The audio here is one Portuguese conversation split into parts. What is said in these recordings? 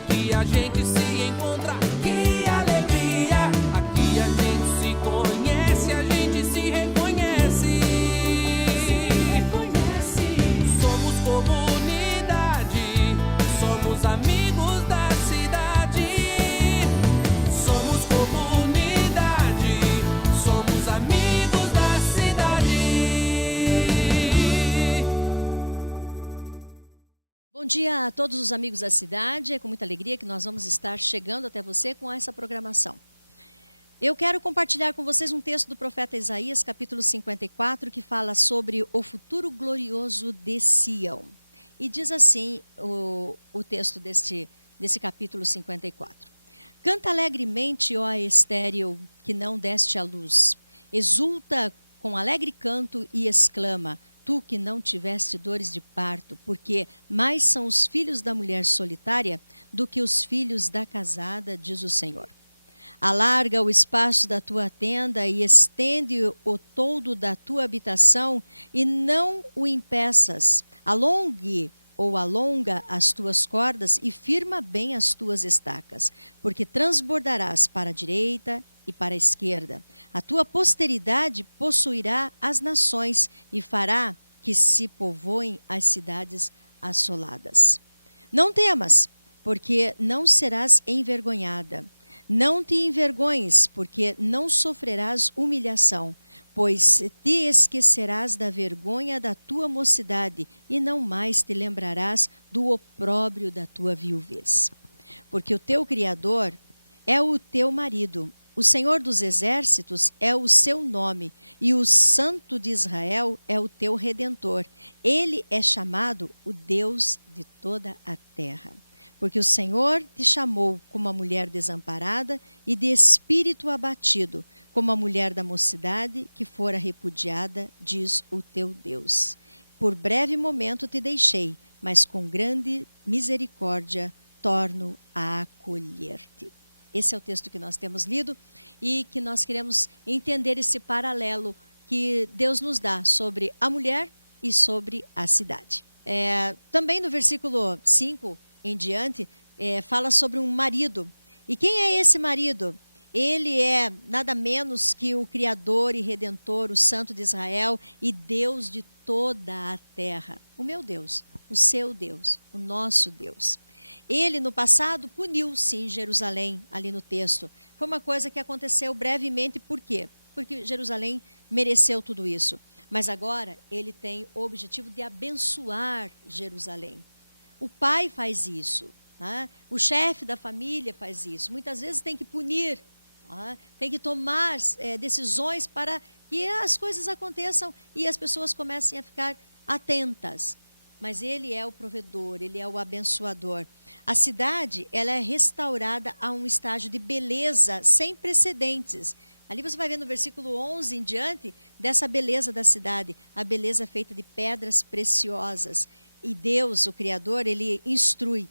Aqui a gente se encontra, que alegria. Aqui a gente se conhece, a gente se reconhece. Somos comunidade, somos amigos da cidade. Somos comunidade, somos amigos da cidade. Bom dia a todos os amigos da cidade. É com muita alegria que nós vamos estar chegando até você com essa programação. Eu quero compartilhar com vocês um texto do profeta Isaías, capítulo 54, que fala sobre o futuro glorioso de Sião. E diz assim o texto desse capítulo 54. Canta alegremente, ó estéril, que não deste à luz. Exulta com alegre canto e exclama, tu que não tiveste dores de parto, porque mais são os filhos da mulher solitária do que os filhos da casada, diz o Senhor. Alarga o espaço da tua tenda e estende o toldo da tua habitação e não o impeças. Alonga as tuas cordas e firma bem as tuas estacas, porque transbordarás para a direita e para a esquerda. A tua posteridade possuirá as nações e fará que se povoem as cidades assoladas. Não temas, porque não serás envergonhada. Não te envergonhes, porque não sofrerás humilhação, pois te esquecerás da vergonha da tua mocidade e não mais te lembrarás do opróbrio da tua viuvez. Porque o teu Criador é o teu marido, o Senhor dos Exércitos é o seu nome, e o Santo de Israel é o teu Redentor. Ele é chamado o Deus de toda a terra. Porque o Senhor te chamou como a mulher desamparada e de espírito abatido, como a mulher da mocidade que fora repudiada, diz o teu Deus. Por breve momento te deixei, mas com grande misericórdia torno a acolher-te. Esse é o texto que nós temos lido e que nós queremos entender esse paralelo que Deus nos dá sobre a mulher e sobre a cidade. Também no versículo 5 em diante, fala sobre um marido. E quem é esse marido? Ele é nada menos que o Criador e Redentor, o Santo de Israel e Deus de toda a terra. O meu Deus, o seu Deus, o nosso Deus. Ele, no passado, puniu, sim, Jerusalém, ali no texto. Foi uma coisa que aconteceu brevemente, por quê? Porque Jerusalém mereceu tudo isso. Mas agora, ele tem o objetivo de abençoar Jerusalém. O pai faz isso, né? O chefe da família faz isso. Muitas vezes tem que punir, né? Tem que tomar decisões para que as coisas aconteçam e as pessoas comecem a ficar atentas. Mas ele é o provedor, ele é o abençoador. A cidade, ela é restaurada a um estágio de beleza sem precedentes. Ali você vai ver no versículo 11 em diante, dessa beleza da cidade, a beleza feita de pedras preciosas. E Deus, o Criador, ele instrui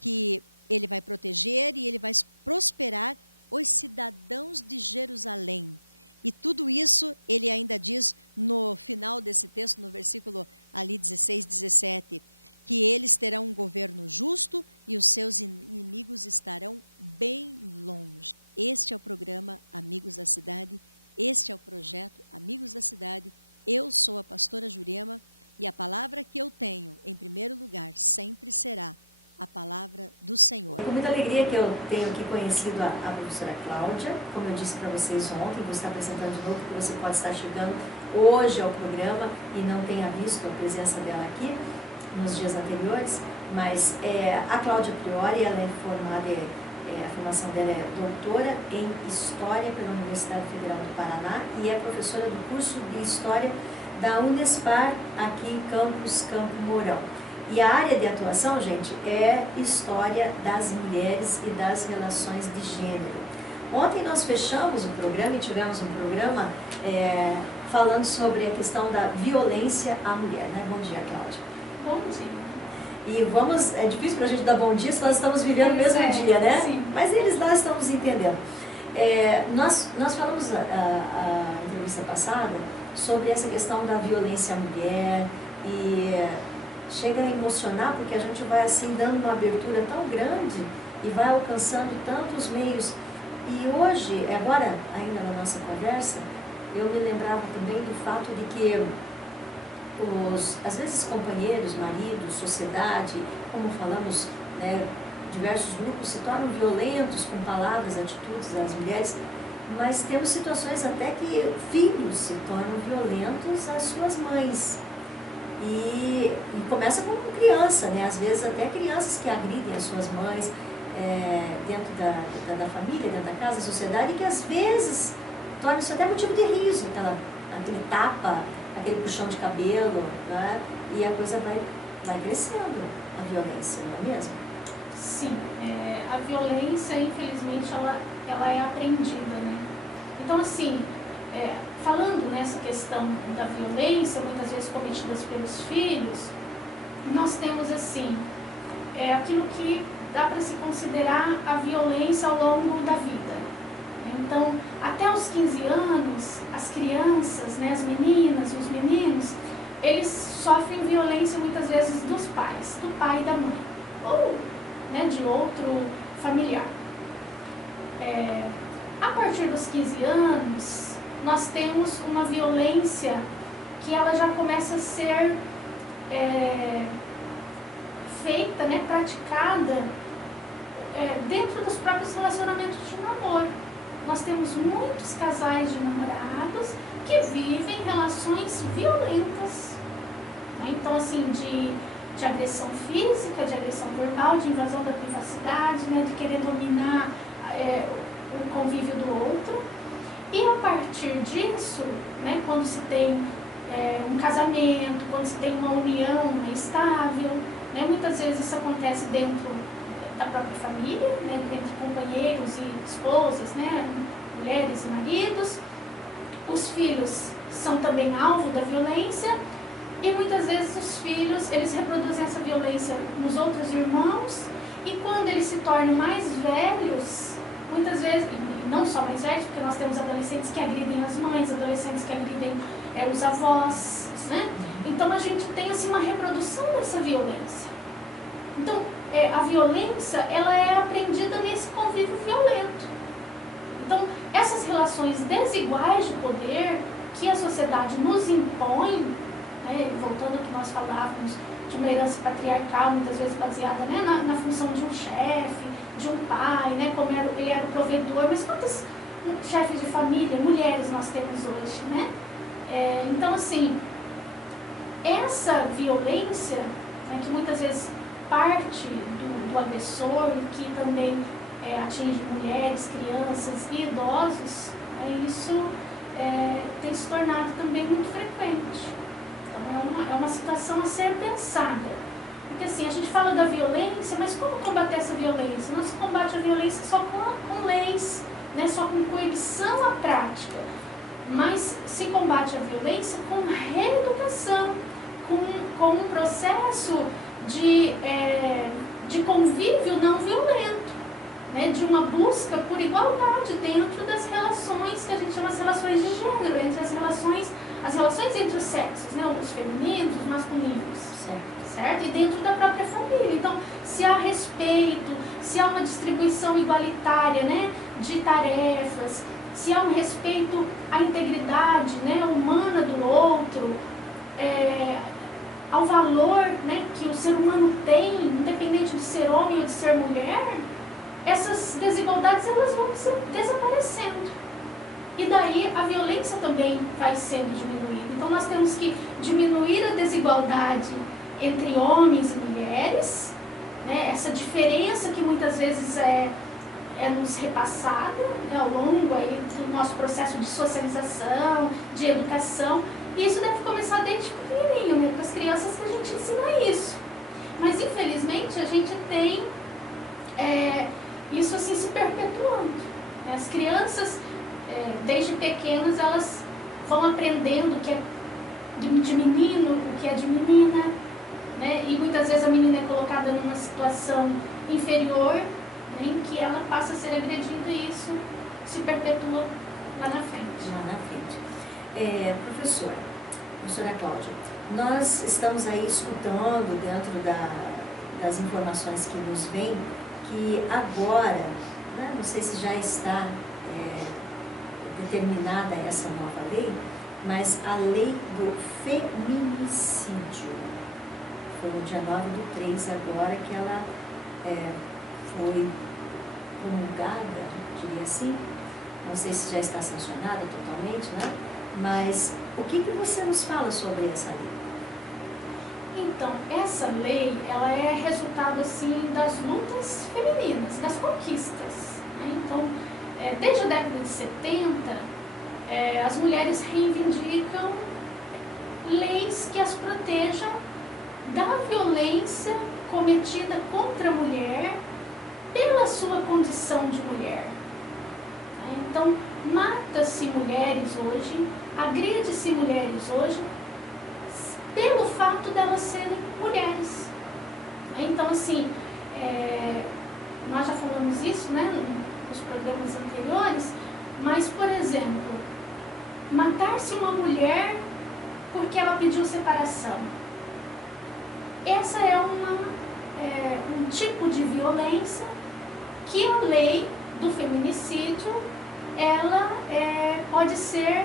que ele vai proteger e ele vai prosperar os cidadãos de Jerusalém. E tudo isso ele ainda diz no final desse texto, no versículo ali 16, 17, que eles terão um governo justo e os seus inimigos estarão bem longe. Este é o programa Amigos da Cidade, este é o projeto Amigos da Cidade. Eu sou a pastora Jurema. E a palavra que eu tenho, em primeiro lugar, sempre será a palavra do Senhor. É com muita alegria que eu tenho aqui conhecido a professora Cláudia. Como eu disse para vocês ontem, vou estar apresentando de novo, porque você pode estar chegando hoje ao programa e não tenha visto a presença dela aqui nos dias anteriores. Mas a Cláudia Priori, ela é formada, a formação dela é doutora em História pela Universidade Federal do Paraná e é professora do curso de História da Unespar, aqui em Campo Mourão. E a área de atuação, gente, é História das Mulheres e das Relações de Gênero. Ontem nós fechamos o programa e tivemos um programa falando sobre a questão da violência à mulher, né? Bom dia, Cláudia. Bom dia. E é difícil para a gente dar bom dia se nós estamos vivendo o mesmo dia, né? Sim. Mas eles lá estão nos entendendo. Nós falamos a entrevista passada sobre essa questão da violência à mulher e chega a emocionar porque a gente vai assim dando uma abertura tão grande e vai alcançando tantos meios. E hoje, agora, ainda na nossa conversa, eu me lembrava também do fato de que às vezes companheiros, maridos, sociedade, como falamos, né, diversos grupos se tornam violentos com palavras, atitudes das mulheres, mas temos situações até que filhos se tornam violentos às suas mães. E começa com criança, né? Às vezes até crianças que agridem as suas mães dentro da família, dentro da casa, da sociedade, que às vezes torna isso até motivo de riso, aquele tapa, aquele puxão de cabelo, né? E a coisa vai crescendo, a violência, não é mesmo? Sim, a violência, infelizmente, ela é aprendida, né? Então, assim, falando nessa questão da violência, muitas vezes cometidas pelos filhos, nós temos, assim, aquilo que dá para se considerar a violência ao longo da vida. Então, até os 15 anos, as crianças, né, as meninas e os meninos, eles sofrem violência muitas vezes dos pais, do pai e da mãe, ou, né, de outro familiar. A partir dos 15 anos, nós temos uma violência que ela já começa a ser feita, né, praticada dentro dos próprios relacionamentos de namoro. Nós temos muitos casais de namorados que vivem relações violentas, né? Então, assim, de agressão física, de agressão verbal, de invasão da privacidade, né, de querer dominar o convívio do outro. E a partir disso, né, quando se tem um casamento, quando se tem uma união estável, né, muitas vezes isso acontece dentro da própria família, né, entre companheiros e esposas, né, mulheres e maridos. Os filhos são também alvo da violência e muitas vezes os filhos, eles reproduzem essa violência nos outros irmãos, e quando eles se tornam mais velhos, muitas vezes, e não só mais velhos, porque nós temos adolescentes que agridem as mães, adolescentes que agridem os avós, né? Então a gente tem assim uma reprodução dessa violência. Então a violência, ela é aprendida nesse convívio violento. Então essas relações desiguais de poder que a sociedade nos impõe, né, voltando ao que nós falávamos de uma herança patriarcal, muitas vezes baseada, né, na função de um chefe, de um pai, né, como ele era o provedor, mas quantos chefes de família, mulheres nós temos hoje, né? Então, assim, essa violência, né, que muitas vezes parte do agressor e que também atinge mulheres, crianças e idosos, isso tem se tornado também muito frequente. Então é uma situação a ser pensada. Porque assim, a gente fala da violência, mas como combater essa violência? Não se combate a violência só com leis, né, só com coibição à prática. Mas se combate a violência com reeducação, com um processo de convívio não violento, né, de uma busca por igualdade dentro das relações que a gente chama de relações de gênero, entre as relações entre os sexos, né, os femininos, os masculinos, certo? E dentro da própria família. Então, se há respeito, se há uma distribuição igualitária, né, de tarefas, se há um respeito à integridade, né, humana do outro, ao valor, né, que o ser humano tem, independente de ser homem ou de ser mulher, essas desigualdades elas vão desaparecendo. E daí a violência também vai sendo diminuída. Então nós temos que diminuir a desigualdade entre homens e mulheres, né, essa diferença que muitas vezes é nos repassada, né, ao longo aí do nosso processo de socialização, de educação. E isso deve começar desde pequenininho, né, para as crianças que a gente ensina isso. Mas infelizmente a gente tem isso assim se perpetuando. As crianças, desde pequenas, elas vão aprendendo o que é de menino, o que é de menina, né? E muitas vezes a menina é colocada numa situação inferior, né, em que ela passa a ser agredida e isso se perpetua lá na frente. Lá na frente. Professora Cláudia, nós estamos aí escutando dentro das informações que nos vêm que agora, né, não sei se já está determinada essa nova lei, mas a lei do feminicídio. Foi no dia 9/3 agora que ela foi promulgada, diria assim. Não sei se já está sancionada totalmente, né? Mas o que você nos fala sobre essa lei? Então, essa lei, ela é resultado, assim, das lutas femininas, das conquistas, né? Então, desde a década de 70, as mulheres reivindicam leis que as protejam da violência cometida contra a mulher pela sua condição de mulher. Então, mata-se mulheres hoje, agride-se mulheres hoje, pelo fato delas serem mulheres. Então, assim, nós já falamos isso, né, nos programas anteriores, mas, por exemplo, matar-se uma mulher porque ela pediu separação. Essa é um tipo de violência que a lei do feminicídio, ela pode ser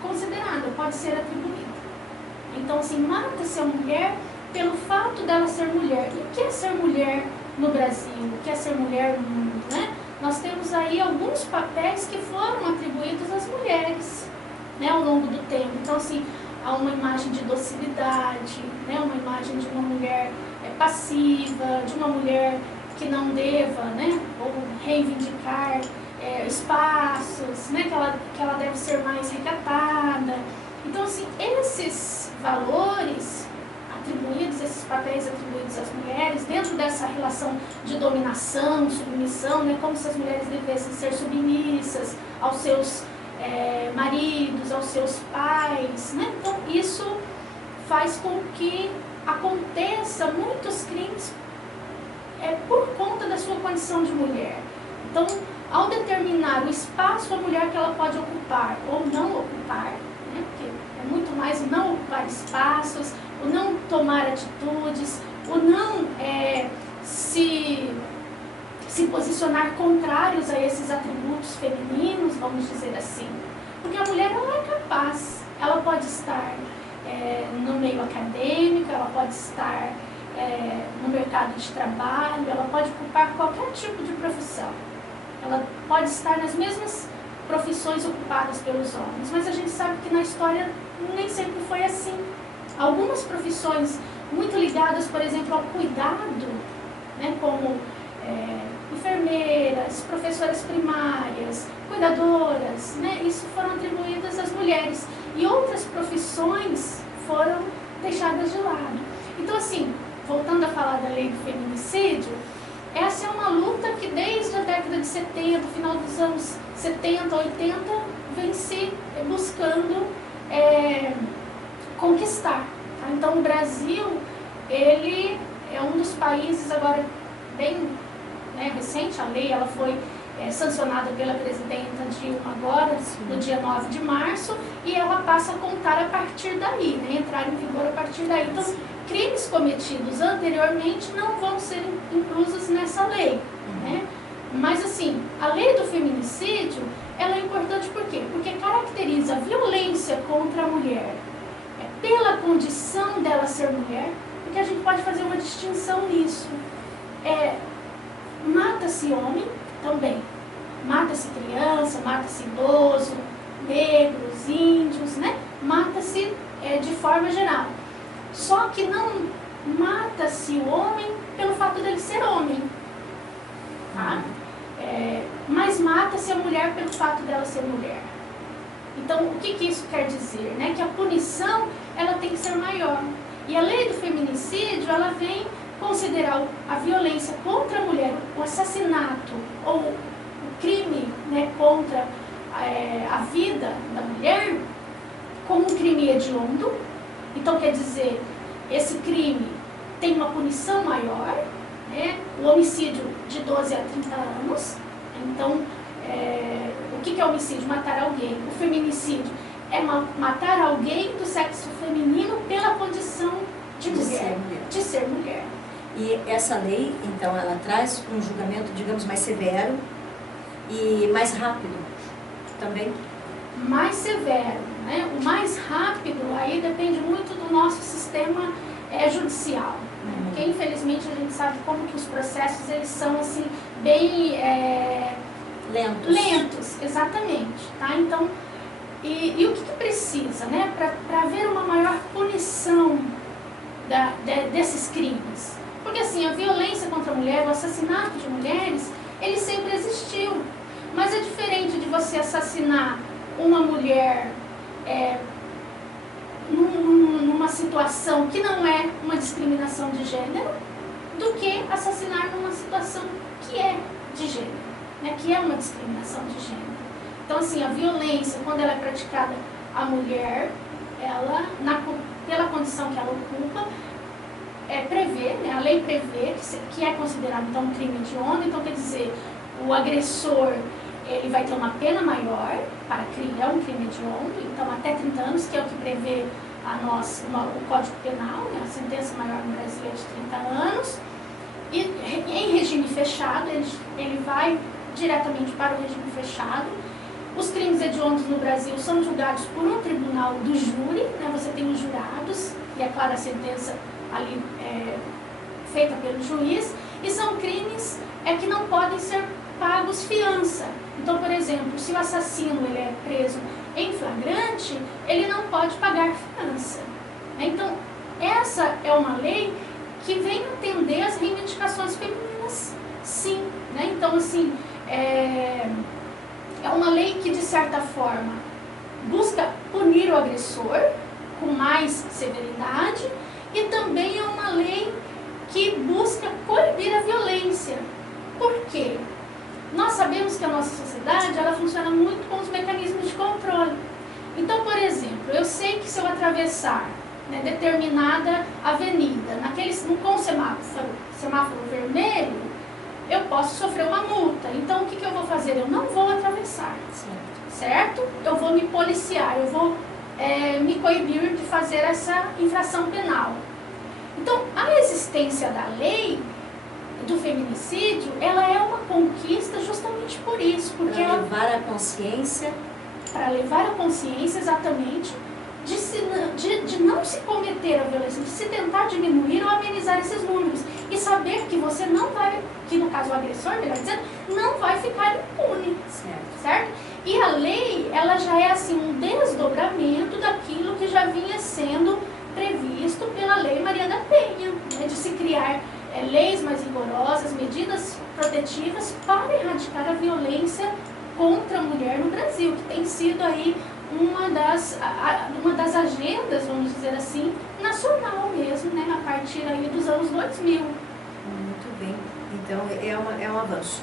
considerada, pode ser atribuída. Então, assim, mata-se a mulher pelo fato dela ser mulher. E o que é ser mulher no Brasil? O que é ser mulher no mundo, né? Nós temos aí alguns papéis que foram atribuídos às mulheres, né, ao longo do tempo. Então, assim, há uma imagem de docilidade, né, uma imagem de uma mulher passiva, de uma mulher que não deva, né, ou reivindicar espaços, né, que ela deve ser mais recatada. Então, assim, esses valores atribuídos, esses papéis atribuídos às mulheres, dentro dessa relação de dominação, submissão, né, como se as mulheres devessem ser submissas aos seus maridos, aos seus pais, né? Então, isso faz com que aconteça muitos crimes por conta da sua condição de mulher. Então, ao determinar o espaço a mulher que ela pode ocupar ou não ocupar, né? Porque é muito mais o não ocupar espaços, o não tomar atitudes, o não se posicionar contrários a esses atributos femininos, vamos dizer assim. Porque a mulher, ela é capaz, ela pode estar no meio acadêmico, ela pode estar no mercado de trabalho, ela pode ocupar qualquer tipo de profissão. Ela pode estar nas mesmas profissões ocupadas pelos homens, mas a gente sabe que na história nem sempre foi assim. Algumas profissões muito ligadas, por exemplo, ao cuidado, né, como enfermeiras, professoras primárias, cuidadoras, né, isso foram atribuídas às mulheres. E outras profissões foram deixadas de lado. Então, assim, voltando a falar da lei do feminicídio, essa é uma luta que desde a década de 70, final dos anos 70, 80, vem se buscando conquistar. Tá? Então, o Brasil, ele é um dos países agora bem recente, a lei ela foi sancionada pela presidenta Dilma agora, no dia 9 de março, e ela passa a contar a partir daí, né, entrar em vigor a partir daí. Então, crimes cometidos anteriormente não vão ser inclusos nessa lei, né? Mas, assim, a lei do feminicídio, ela é importante por quê? Porque caracteriza a violência contra a mulher pela condição dela ser mulher, porque a gente pode fazer uma distinção nisso. Mata-se homem também, mata-se criança, mata-se idoso, negros, índios, né? Mata-se de forma geral. Só que não mata-se o homem pelo fato dele ser homem, tá? Mas mata-se a mulher pelo fato dela ser mulher. Então, o que isso quer dizer? Né? Que a punição, ela tem que ser maior. E a lei do feminicídio, ela vem considerar a violência contra a mulher, o assassinato ou o crime, né, contra a vida da mulher, como um crime hediondo. Então, quer dizer, esse crime tem uma punição maior, né? O homicídio de 12 a 30 anos. Então, o que é homicídio? Matar alguém. O feminicídio é matar alguém do sexo feminino pela condição de mulher, de ser mulher. E essa lei, então, ela traz um julgamento, digamos, mais severo e mais rápido também? Mais severo, né? O mais rápido aí depende muito do nosso sistema judicial, né? Porque infelizmente a gente sabe como que os processos eles são assim bem lentos, exatamente, tá? Então, e o que precisa, né, para haver uma maior punição desses crimes? Porque assim, a violência contra a mulher, o assassinato de mulheres, ele sempre existiu, mas é diferente de você assassinar uma mulher numa situação que não é uma discriminação de gênero, do que assassinar numa situação que é de gênero, né, que é uma discriminação de gênero. Então, assim, a violência, quando ela é praticada à mulher, ela, pela condição que ela ocupa, prevê, né, a lei prevê que é considerado então um crime hediondo. Então, quer dizer, o agressor ele vai ter uma pena maior para criar um crime hediondo, então até 30 anos, que é o que prevê o Código Penal, né, a sentença maior no Brasil é de 30 anos, e em regime fechado, ele vai diretamente para o regime fechado. Os crimes hediondos no Brasil são julgados por um tribunal do júri, né, você tem os jurados, e é claro, a sentença ali feita pelo juiz, e são crimes que não podem ser pagos fiança. Então, por exemplo, se o assassino ele é preso em flagrante, ele não pode pagar fiança. Então, essa é uma lei que vem atender as reivindicações femininas, sim. Né? Então, assim, é uma lei que, de certa forma, busca punir o agressor com mais severidade, e também é uma lei que busca coibir a violência. Por quê? Nós sabemos que a nossa sociedade ela funciona muito com os mecanismos de controle. Então, por exemplo, eu sei que se eu atravessar, né, determinada avenida com semáforo vermelho, eu posso sofrer uma multa. Então, o que eu vou fazer? Eu não vou atravessar, certo? Eu vou me policiar, eu vou me coibir de fazer essa infração penal. Então, a existência da lei do feminicídio, ela é uma conquista justamente por isso, porque para levar a consciência, exatamente, de não se cometer a violência, de se tentar diminuir ou amenizar esses números, e saber que você não vai, que no caso o agressor, melhor dizendo, não vai ficar impune, certo? E a lei, ela já é assim um desdobramento daquilo que já vinha sendo previsto pela Lei Maria da Penha, né, de se criar leis mais rigorosas, medidas protetivas para erradicar a violência contra a mulher no Brasil, que tem sido aí uma das agendas, vamos dizer assim, nacional mesmo, né, a partir aí dos anos 2000. Muito bem. Então, é um avanço.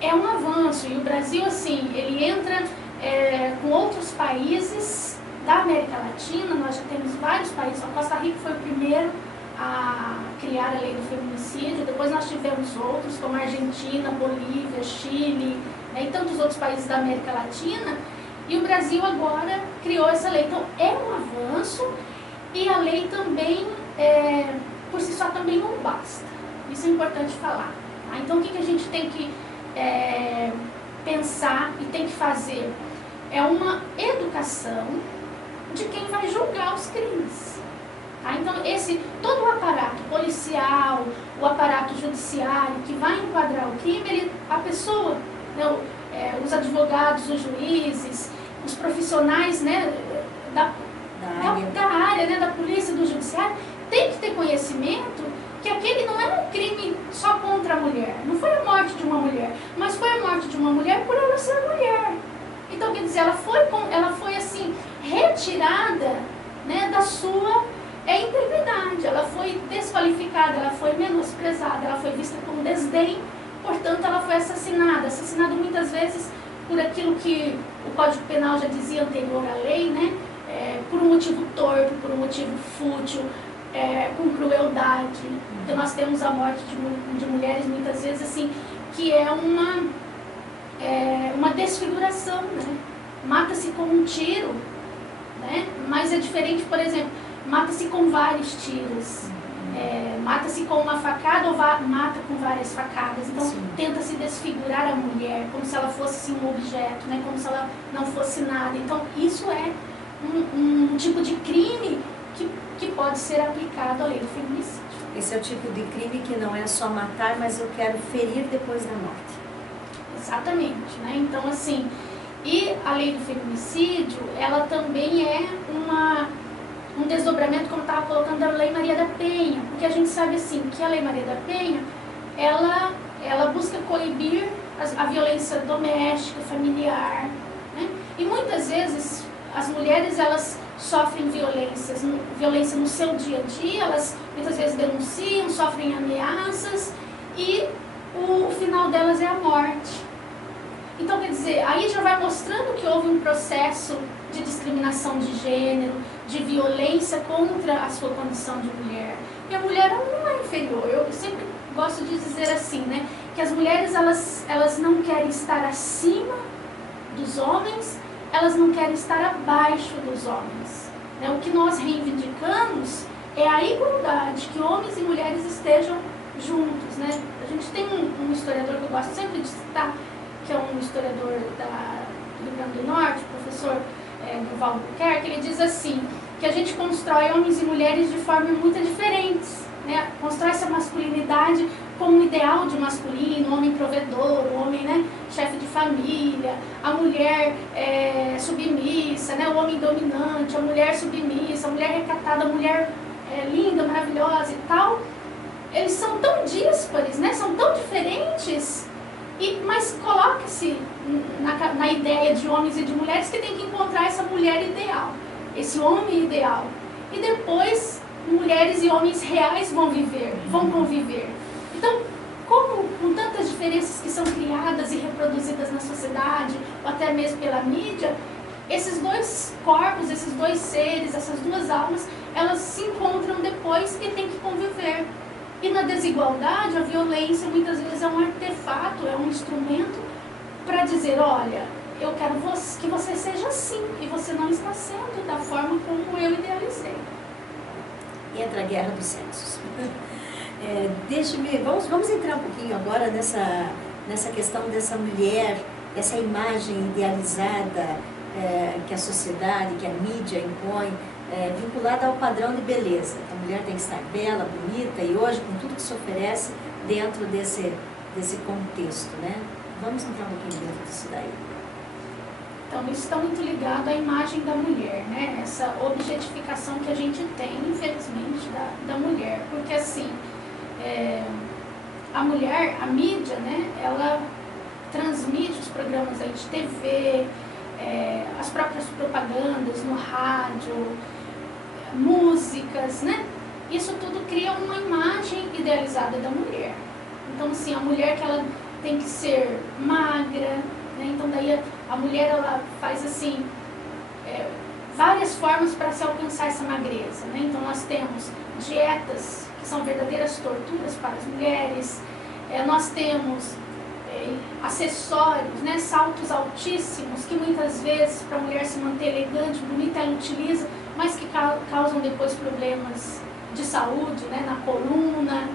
É um avanço, e o Brasil, assim, ele entra com outros países da América Latina. Nós já temos vários países. A Costa Rica foi o primeiro a criar a lei do feminicídio, depois nós tivemos outros, como a Argentina, Bolívia, Chile, né, e tantos outros países da América Latina, e o Brasil agora criou essa lei. Então, é um avanço, e a lei também, por si só, também não basta. Isso é importante falar. Tá? Então, o que a gente tem que pensar e tem que fazer? É uma educação de quem vai julgar os crimes. Tá? Então, todo o aparato policial, o aparato judiciário que vai enquadrar o crime, a pessoa, né, os advogados, os juízes, os profissionais, né, da área, né, da polícia, do judiciário, tem que ter conhecimento que aquele não é um crime só contra a mulher. Não foi a morte de uma mulher, mas foi a morte de uma mulher por ela ser mulher. Então, quer dizer, ela foi assim, retirada, né, da sua integridade, ela foi desqualificada, ela foi menosprezada, ela foi vista com desdém, portanto ela foi assassinada muitas vezes por aquilo que o Código Penal já dizia anterior à lei, né, por um motivo torpe, por um motivo fútil, com crueldade. Então nós temos a morte de mulheres muitas vezes assim, que é uma desfiguração, né? Mata-se com um tiro, né? Mas é diferente, por exemplo, mata-se com vários tiros. Mata-se com uma facada ou mata com várias facadas. Então, Sim. tenta se desfigurar a mulher, como se ela fosse assim, um objeto, né? Como se ela não fosse nada. Então, isso é um tipo de crime que pode ser aplicado à lei do feminicídio. Esse é o tipo de crime que não é só matar, mas eu quero ferir depois da morte. Exatamente, né? Então, assim, e a lei do feminicídio, ela também é um desdobramento, como eu estava colocando, da Lei Maria da Penha, porque a gente sabe, assim, que a Lei Maria da Penha, ela busca coibir a violência doméstica, familiar, né? E muitas vezes as mulheres, elas sofrem violência no seu dia a dia, elas muitas vezes denunciam, sofrem ameaças e o final delas é a morte. Então, quer dizer, aí já vai mostrando que houve um processo de discriminação de gênero, de violência contra a sua condição de mulher. E a mulher, ela não é inferior. Eu sempre gosto de dizer assim, né, que as mulheres, elas não querem estar acima dos homens, elas não querem estar abaixo dos homens, né? O que nós reivindicamos é a igualdade, que homens e mulheres estejam juntos, né? A gente tem um historiador que eu gosto sempre de citar, que é um historiador do Rio Grande do Norte, professor Durval Albuquerque, ele diz assim, que a gente constrói homens e mulheres de formas muito diferentes, né? Constrói essa masculinidade como um ideal de masculino, o homem provedor, o homem, né, chefe de família, a mulher submissa, né, o homem dominante, a mulher submissa, a mulher recatada, a mulher linda, maravilhosa e tal. Eles são tão díspares, né, são tão diferentes, mas coloca-se na ideia de homens e de mulheres que tem que encontrar essa mulher ideal, esse homem ideal. E depois, mulheres e homens reais vão conviver. Então, como com tantas diferenças que são criadas e reproduzidas na sociedade, ou até mesmo pela mídia, esses dois corpos, esses dois seres, essas duas almas, elas se encontram depois e têm que conviver. E na desigualdade, a violência muitas vezes é um artefato, é um instrumento para dizer, olha, eu quero que você seja assim, e você não está sendo da forma como eu idealizei. Entra a guerra dos sexos. Vamos entrar um pouquinho agora nessa questão dessa mulher, essa imagem idealizada que a sociedade, que a mídia impõe, vinculada ao padrão de beleza. A mulher tem que estar bela, bonita, e hoje, com tudo que se oferece dentro desse contexto, né? Vamos entrar um pouquinho dentro disso daí. Então, isso está muito ligado à imagem da mulher, né? Essa objetificação que a gente tem, infelizmente, da mulher. Porque, assim, a mulher, a mídia, né? Ela transmite os programas aí de TV, as próprias propagandas no rádio, músicas, né? Isso tudo cria uma imagem idealizada da mulher. Então, assim, a mulher que ela tem que ser magra, né? Então, daí a mulher, ela faz, assim, várias formas para se alcançar essa magreza, né? Então, nós temos dietas que são verdadeiras torturas para as mulheres, nós temos acessórios, né? Saltos altíssimos, que muitas vezes, para a mulher se manter elegante, bonita, ela utiliza, mas que causam depois problemas de saúde, né? Na coluna,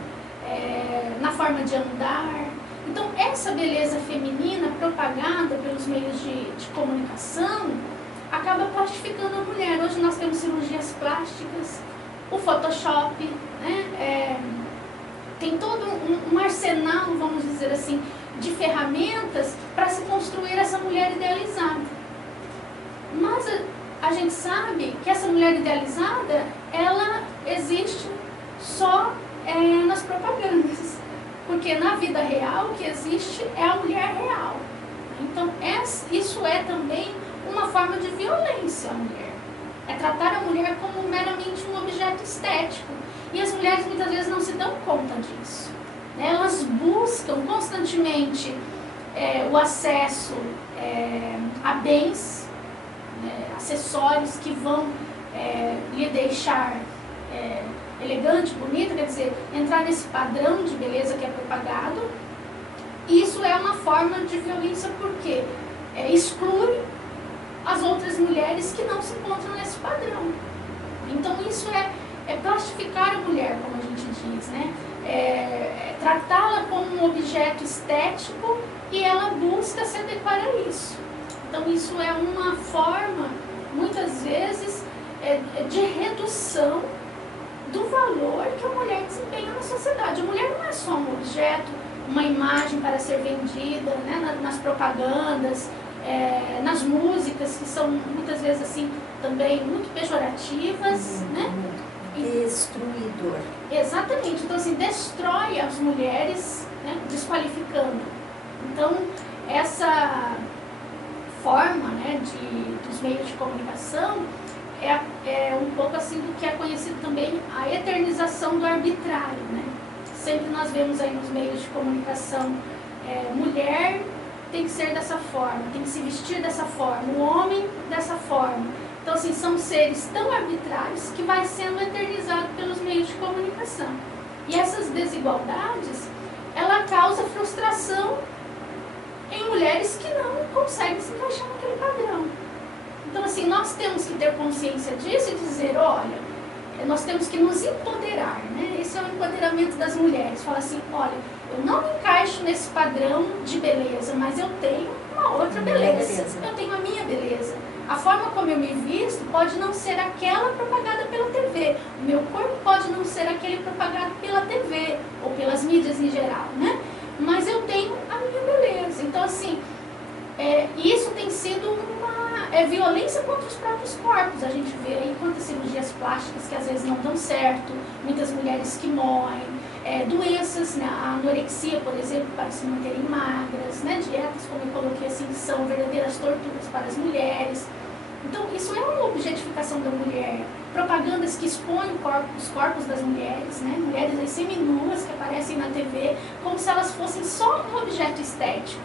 na forma de andar. Então, essa beleza feminina propagada pelos meios de comunicação acaba plastificando a mulher. Hoje nós temos cirurgias plásticas, o Photoshop, né? Tem todo um arsenal, vamos dizer assim, de ferramentas para se construir essa mulher idealizada. Mas a gente sabe que essa mulher idealizada, ela existe só nas propagandas. Porque na vida real o que existe é a mulher real. Então isso é também uma forma de violência à mulher. É tratar a mulher como meramente um objeto estético. E as mulheres muitas vezes não se dão conta disso. Elas buscam constantemente o acesso a bens, acessórios que vão lhe deixar elegante, bonita, quer dizer, entrar nesse padrão de beleza que é propagado. Isso é uma forma de violência porque exclui as outras mulheres que não se encontram nesse padrão. Então isso plastificar a mulher, como a gente diz, né? Tratá-la como um objeto estético e ela busca se adequar a isso. Então isso é uma forma, muitas vezes, de redução do valor que a mulher desempenha na sociedade. A mulher não é só um objeto, uma imagem para ser vendida, né, nas propagandas, nas músicas, que são muitas vezes assim também muito pejorativas, né? Destruidor. Exatamente. Então assim, destrói as mulheres, né, desqualificando. Então essa forma, né, dos meios de comunicação é um pouco assim do que é conhecido também a eternização do arbitrário, né? Sempre nós vemos aí nos meios de comunicação, mulher tem que ser dessa forma, tem que se vestir dessa forma, o homem dessa forma. Então assim, são seres tão arbitrários que vai sendo eternizado pelos meios de comunicação. E essas desigualdades, ela causa frustração em mulheres que não conseguem se encaixar naquele padrão. Então assim, nós temos que ter consciência disso e dizer, olha, nós temos que nos empoderar, né? Esse é o empoderamento das mulheres. Fala assim, olha, eu não me encaixo nesse padrão de beleza, mas eu tenho uma outra beleza. Eu tenho a minha beleza. A forma como eu me visto pode não ser aquela propagada pela TV. O meu corpo pode não ser aquele propagado pela TV ou pelas mídias em geral, né? Mas eu tenho a minha beleza. Então assim, isso tem sido uma violência contra os próprios corpos. A gente vê aí quantas cirurgias plásticas que às vezes não dão certo, muitas mulheres que morrem, doenças, né? A anorexia, por exemplo, para se manterem magras, né? Dietas, como eu coloquei assim, que são verdadeiras torturas para as mulheres. Então isso é uma objetificação da mulher. Propagandas que expõem os corpos das mulheres, né? Mulheres aí seminuas que aparecem na TV como se elas fossem só um objeto estético.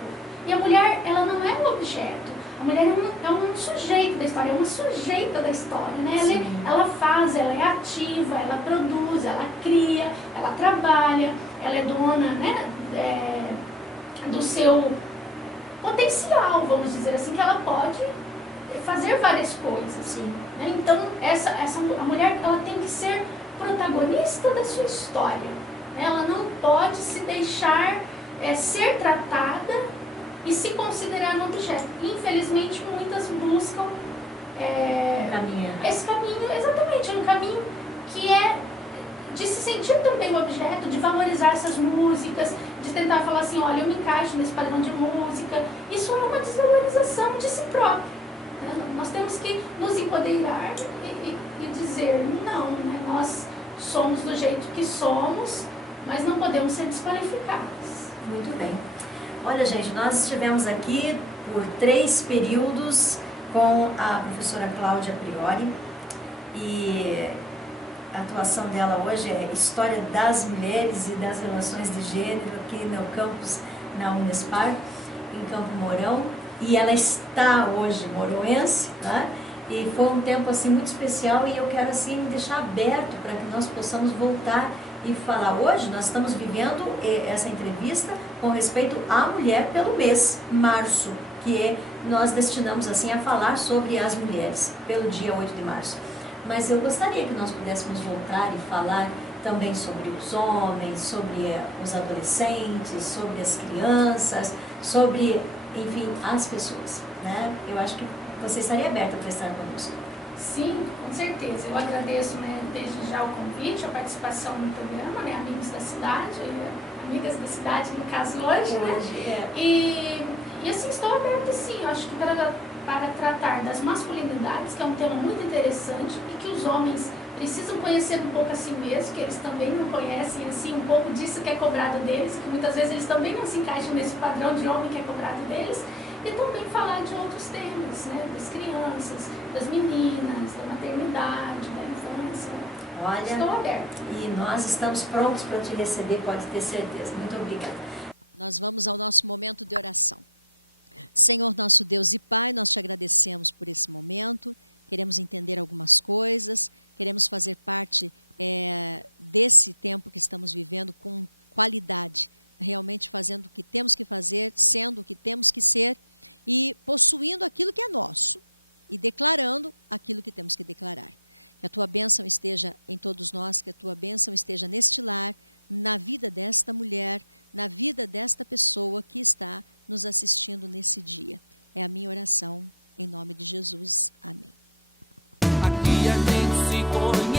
E a mulher, ela não é um objeto. A mulher é um sujeito da história, é uma sujeita da história, né? Ela faz, ela é ativa, ela produz, ela cria, ela trabalha, ela é dona, né, do seu potencial, vamos dizer assim, que ela pode fazer várias coisas. Né? Então, a mulher, ela tem que ser protagonista da sua história. Né? Ela não pode se deixar ser tratada e se considerar um objeto. Infelizmente, muitas buscam esse caminho, exatamente, um caminho que é de se sentir também o objeto, de valorizar essas músicas, de tentar falar assim, olha, eu me encaixo nesse padrão de música. Isso é uma desvalorização de si próprio. Né? Nós temos que nos empoderar e dizer, não, né? Nós somos do jeito que somos, mas não podemos ser desqualificados. Muito bem. Olha, gente, nós estivemos aqui por 3 períodos com a professora Cláudia Priori e a atuação dela hoje é História das Mulheres e das Relações de Gênero aqui no campus, na Unespar, em Campo Mourão, e ela está hoje moroense, tá? E foi um tempo assim muito especial e eu quero assim deixar aberto para que nós possamos voltar e falar. Hoje nós estamos vivendo essa entrevista com respeito à mulher pelo mês março, que nós destinamos assim a falar sobre as mulheres pelo dia 8 de março. Mas eu gostaria que nós pudéssemos voltar e falar também sobre os homens, sobre os adolescentes, sobre as crianças, sobre, enfim, as pessoas, né? Eu acho que você estaria aberta para estar conosco. Sim, com certeza. Eu agradeço, né, desde já o convite, a participação no programa, né, Amigos da Cidade, Amigas da Cidade, no caso hoje, né? E assim, estou aberta sim, eu acho que para tratar das masculinidades, que é um tema muito interessante e que os homens precisam conhecer um pouco a si mesmos, que eles também não conhecem, assim, um pouco disso que é cobrado deles, que muitas vezes eles também não se encaixam nesse padrão de homem que é cobrado deles. E também falar de outros temas, né? Das crianças, das meninas, da maternidade, da infância. Olha, estou aberta. E nós estamos prontos para te receber, pode ter certeza. Muito obrigada. Nós vamos ao nosso momento de oração. Senhor nosso Deus e Pai, nós te agradecemos por esse momento. Queremos entender algumas coisas, queremos fazer parte desse tempo que estamos vivendo com qualidade, realmente fazendo o que temos que fazer, sendo o que temos que ser e possuindo aquilo que é nosso e declarando aquilo que temos que declarar. Que a tua bênção esteja em todos nós, que a tua bênção esteja neste lar, na vida desta mulher, na vida desta pessoa que está nos assistindo nesse dia. É a minha oração, em nome de Jesus. Amém. Aqui a gente se conhece.